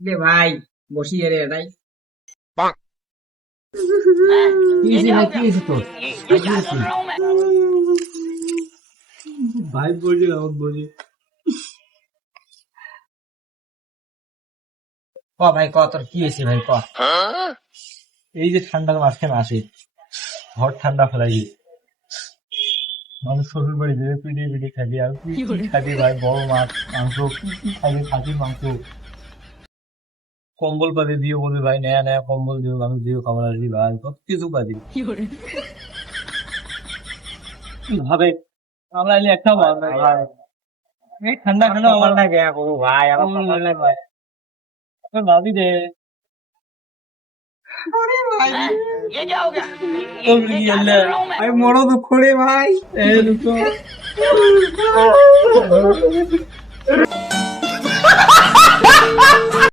রে ভাই বসি রে ভাই। কি হয়েছে ভাই, কি হয়েছে তোর? ভাই কি হয়েছে? ভাই বলি আমার বলি ক ভাই ক, তোর কি হয়েছে ভাই ক। এই যে ঠান্ডার মাঝখানে আসে ঘর ঠান্ডা ফেলাই দিয়ে মানুষ শ্বশুর বাড়ি যেতে পিঠে পিঠে খাবি আর কি কি খাবি ভাই, বড় মাছ মাংস কি কি খাবি, খাসির মাংস কম্বল পাতি দিও, বলবি ভাই নয়া নয়া কম্বল দিও, মানুষ দিও, খাবার আসবি ভাই কত কিছু পাবি ভাবে। আমরা এলে একটা এই ঠান্ডা ঠান্ডা আমার না গেয়া করবো ভাই, আমার কপাল নাই ভাই, ভাবি দে ভাই বড় দুঃখ রে ভাই। এই দুটো